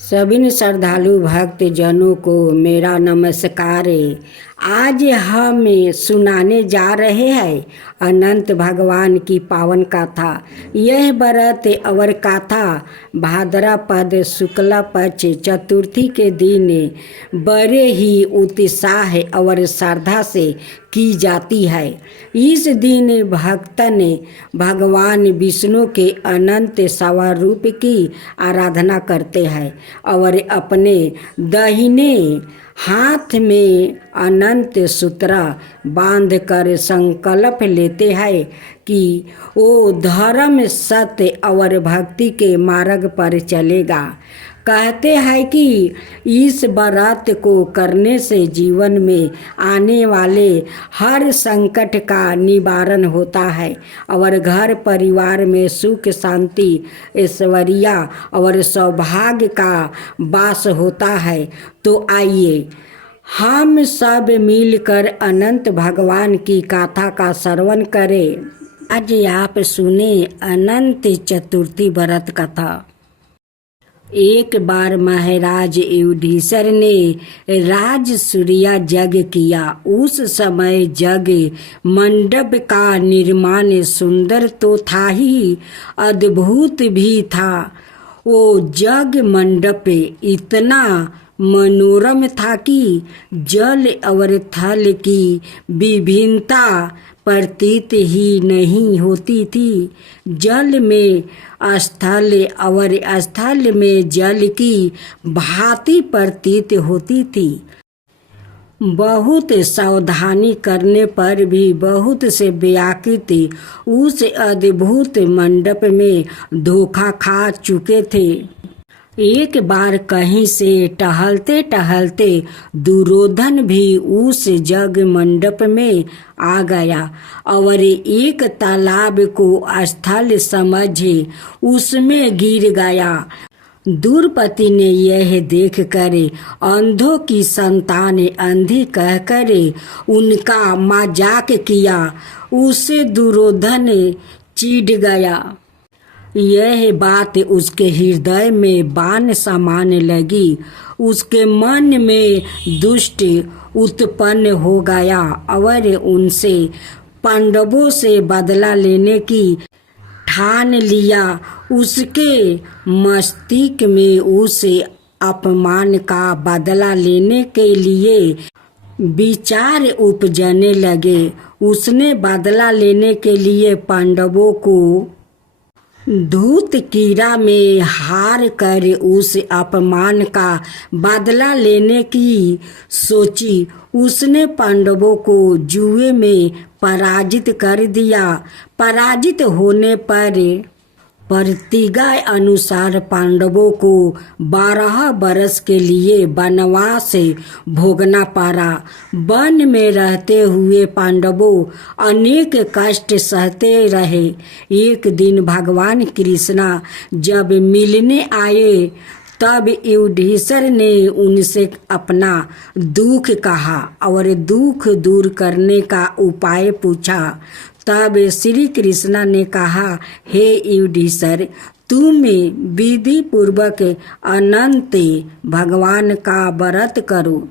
सभी श्रद्धालु भक्त जनों को मेरा नमस्कार। आज हम सुनाने जा रहे हैं अनंत भगवान की पावन कथा। यह व्रत और कथा भाद्रपद शुक्ल पक्ष चतुर्थी के दिन बड़े ही उत्साह और श्रद्धा से की जाती है। इस दिन भक्तन भगवान विष्णु के अनंत स्वरूप की आराधना करते हैं और अपने दाहिने हाथ में अनंत सूत्र बांधकर संकल्प लेते हैं कि वो धर्म सत्य और भक्ति के मार्ग पर चलेगा। कहते हैं कि इस व्रत को करने से जीवन में आने वाले हर संकट का निवारण होता है और घर परिवार में सुख शांति ऐश्वर्य और सौभाग्य का वास होता है। तो आइए हम सब मिलकर अनंत भगवान की कथा का श्रवण करें। आज आप सुने अनंत चतुर्थी व्रत कथा। एक बार महाराज युधिष्ठिर ने राज सूर्या यज्ञ किया। उस समय यज्ञ मंडप का निर्माण सुंदर तो था ही अद्भुत भी था। वो यज्ञ मंडप इतना मनोरम था कि जल और थल की विभिन्नता प्रतीत ही नहीं होती थी। जल में स्थल और स्थल में जल की भांति प्रतीत होती थी। बहुत सावधानी करने पर भी बहुत से व्याकृत उस अद्भुत मंडप में धोखा खा चुके थे। एक बार कहीं से टहलते टहलते दुर्योधन भी उस यज्ञ मंडप में आ गया और एक तालाब को स्थल समझे उसमें गिर गया। द्रौपदी ने यह देखकर अंधों की संतान अंधी कहकर उनका मजाक किया। उससे दुर्योधन चिढ़ गया। यह बात उसके हृदय में बाण समान लगी। उसके मन में दुष्ट उत्पन्न हो गया और उनसे पांडवों से बदला लेने की ठान लिया। उसके मस्तिष्क में उस अपमान का बदला लेने के लिए विचार उपजने लगे। उसने बदला लेने के लिए पांडवों को धूत कीड़ा में हार कर उस अपमान का बदला लेने की सोची। उसने पांडवों को जुए में पराजित कर दिया। पराजित होने पर प्रतिज्ञा अनुसार पांडवों को 12 वर्ष के लिए वनवास भोगना पड़ा। वन में रहते हुए पांडवों अनेक कष्ट सहते रहे। एक दिन भगवान कृष्णा जब मिलने आए तब युधिष्ठिर ने उनसे अपना दुख कहा और दुख दूर करने का उपाय पूछा। तब श्री कृष्णा ने कहा, हे युधिष्ठिर, तुम विधि पूर्वक अनंत भगवान का व्रत करो।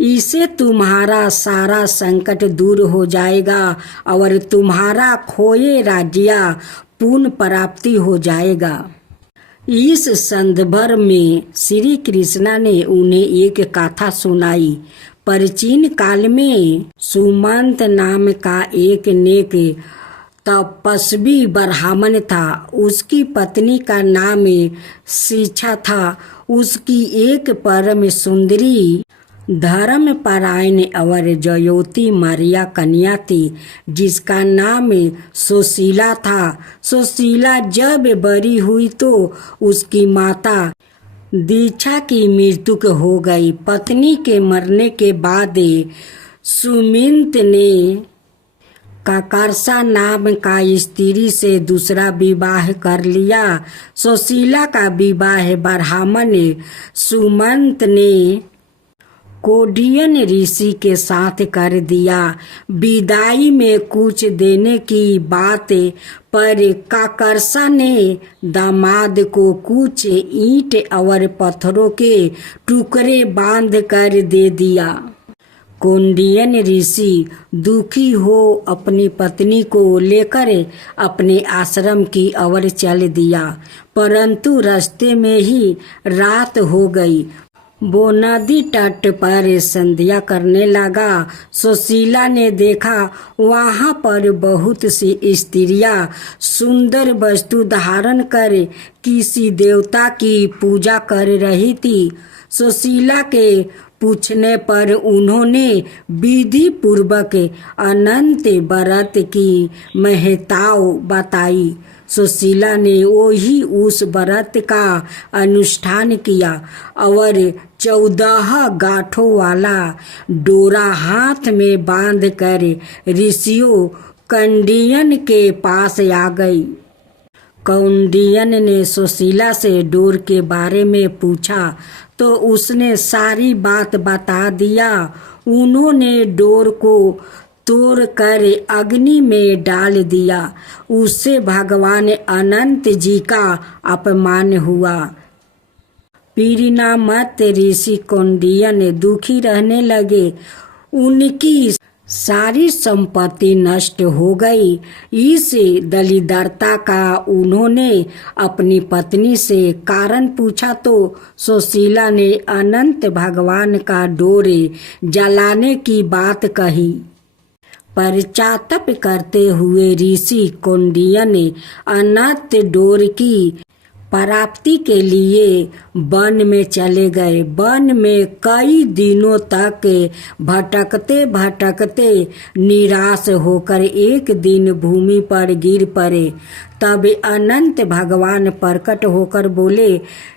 इससे तुम्हारा सारा संकट दूर हो जाएगा और तुम्हारा खोए राज्य पुनः प्राप्ति हो जाएगा। इस संदर्भ में श्री कृष्णा ने उन्हें एक कथा सुनाई। प्राचीन काल में सुमंत नाम का एक नेक तपस्वी ब्राह्मण था। उसकी पत्नी का नाम शिक्षा था। उसकी एक परम सुंदरी धर्म परायण और जयोति मारिया कन्या थी जिसका नाम सुशीला था। सुशीला जब बड़ी हुई तो उसकी माता दीक्षा की मृत्यु हो गई। पत्नी के मरने के बाद सुमिंत ने काकरसा नाम का स्त्री से दूसरा विवाह कर लिया। सुशीला का विवाह ब्राह्मण सुमंत ने कोडियन ऋषि के साथ कर दिया। विदाई में कुछ देने की बात पर काकरसा ने दामाद को कुछ ईंट और पत्थरों के टुकड़े बांध कर दे दिया। कोडियन ऋषि दुखी हो अपनी पत्नी को लेकर अपने आश्रम की ओर चल दिया, परंतु रास्ते में ही रात हो गई। वो नदी तट पर संध्या करने लगा। सुशीला ने देखा वहाँ पर बहुत सी स्त्रियाँ सुंदर वस्तु धारण कर किसी देवता की पूजा कर रही थी। सुशीला के पूछने पर उन्होंने विधि पूर्वक अनंत व्रत की महत्ता बताई। सुशीला ने वही उस व्रत का अनुष्ठान किया और 14 गांठों वाला डोरा हाथ में बांधकर ऋषियों कौंडिन्य के पास आ गई। कौंडिन्य ने सुशीला से डोर के बारे में पूछा तो उसने सारी बात बता दिया। उन्होंने डोर को तोड़ कर अग्नि में डाल दिया। उससे भगवान अनंत जी का अपमान हुआ। परिणामत ऋषि कौंडिन्य दुखी रहने लगे। उनकी सारी संपत्ति नष्ट हो गई। इस दलिद्रता का उन्होंने अपनी पत्नी से कारण पूछा तो सुशीला ने अनंत भगवान का डोरे जलाने की बात कही। पश्चाताप करते हुए ऋषि कौंडिन्य अनंत डोर की प्राप्ति के लिए वन में चले गए। वन में कई दिनों तक भटकते भटकते निराश होकर एक दिन भूमि पर गिर पड़े। तब अनंत भगवान प्रकट होकर बोले,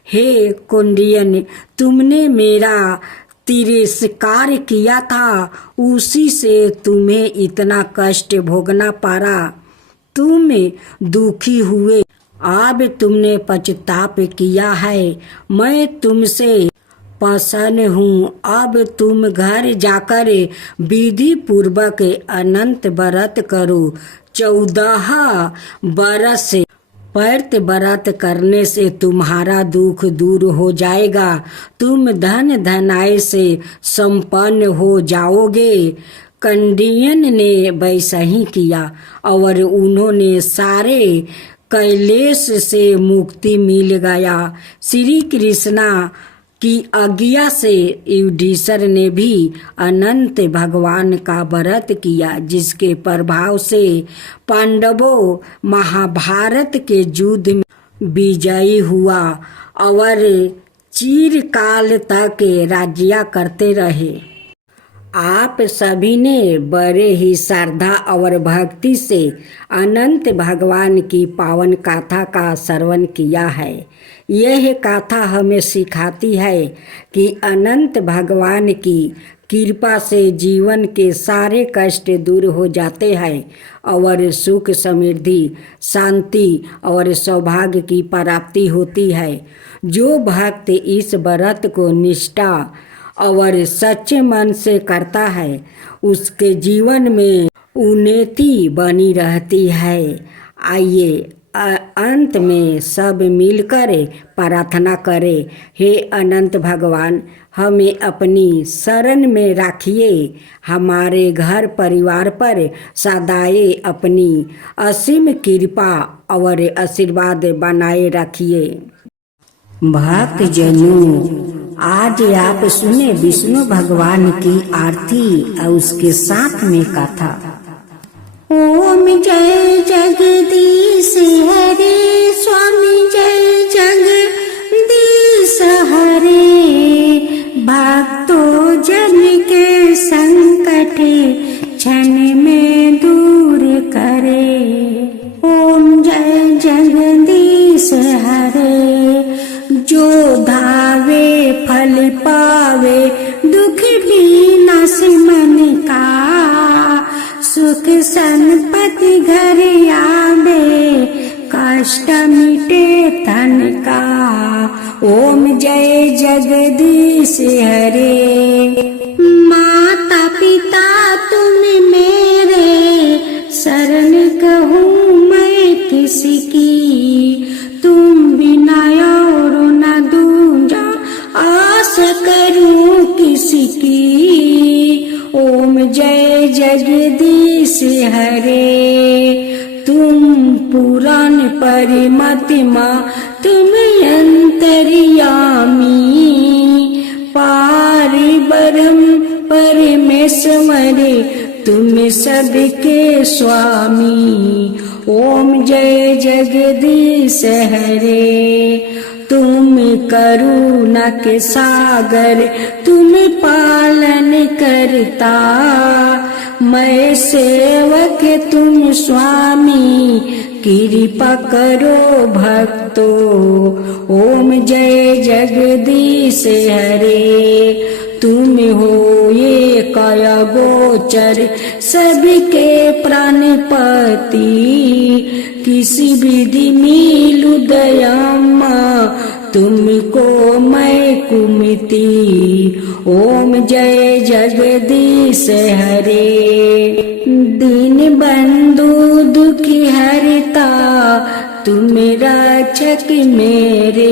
हे कौंडिन्य, तुमने मेरा तिरस्कार किया था, उसी से तुम्हें इतना कष्ट भोगना पड़ा। तुम दुखी हुए, अब तुमने पश्चाताप किया है। मैं तुमसे प्रसन्न हूँ। अब तुम घर जाकर विधि पूर्वक अनंत व्रत करो। 14 बरस व्रत व्रत करने से तुम्हारा दुख दूर हो जाएगा। तुम धन धनाय से संपन्न हो जाओगे। कौंडिन्य ने वैसा ही किया और उन्होंने सारे कैलेश से मुक्ति मिल गया। श्री कृष्णा की आज्ञा से युधिष्ठिर ने भी अनंत भगवान का व्रत किया, जिसके प्रभाव से पांडवों महाभारत के युद्ध में विजयी हुआ और चिरकाल तक राज्य करते रहे। आप सभी ने बड़े ही श्रद्धा और भक्ति से अनंत भगवान की पावन गाथा का श्रवण किया है। यह गाथा हमें सिखाती है कि अनंत भगवान की कृपा से जीवन के सारे कष्ट दूर हो जाते हैं और सुख समृद्धि शांति और सौभाग्य की प्राप्ति होती है। जो भक्त इस व्रत को निष्ठा और सच्चे मन से करता है, उसके जीवन में उन्नति बनी रहती है। आइए अंत में सब मिलकर प्रार्थना करें। हे अनंत भगवान, हमें अपनी शरण में रखिए। हमारे घर परिवार पर सदाए अपनी असीम कृपा और आशीर्वाद बनाए रखिए। भक्त जनों, आज आप सुने विष्णु भगवान की आरती और उसके साथ में कथा। ओम जय जगदीश हरे, स्वामी जय जगदीश हरे। भक्तों जन के संकट क्षण में दूर करे। ओम जय जगदीश हरे। जो धावे फल पावे, दुख भी नस मन का। सुख संपत्ति घर आवे, कष्ट मिटे तन का। ओम जय जगदीश हरे। माता पिता तुम मेरे, शरण कहूँ मैं किसकी, तुम बिना और न दूजा, आस करूँ किसकी। ओम जय जगदीश हरे। तुम पुराण परिमतिमा, तुम अंतर्यामी, पारि ब्रह्म परमेश्वर, तुम सबके स्वामी। ओम जय जगदीश हरे। तुम करुणा के सागर, तुम पालन करता, मैं सेवक तुम स्वामी, कृपा करो भक्तो। ओम जय जगदीश हरे। तुम हो ये काया गोचर, सबके प्राणपति, किसी विधि मिलु दयामा, तुमको मैं कुमति। ओम जय जगदीश हरे। दीन बंधु दुखी हरता, तुम रक्षक मेरे,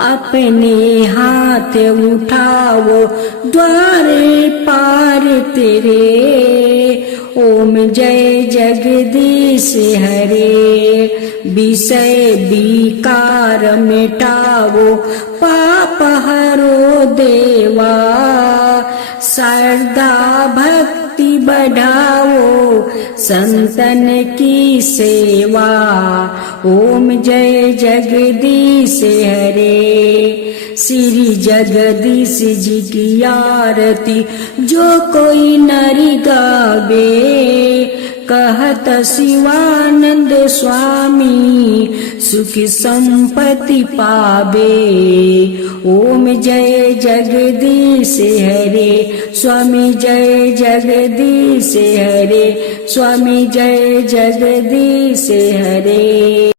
अपने हाथ उठाओ द्वार पार तेरे। ओम जय जगदीश हरे। विषय विकार मिटाओ, पाप हरो देवा, श्रद्धा भक्ति बढ़ाओ, संतन की सेवा। ओम जय जगदीश हरे। श्री जगदीश जी की आरती जो कोई नरि गावे, कहत शिवानंद स्वामी, सुख संपत्ति पावे। ओम जय जगदीश हरे। स्वामी जय जगदीश हरे। स्वामी जय जगदीश हरे।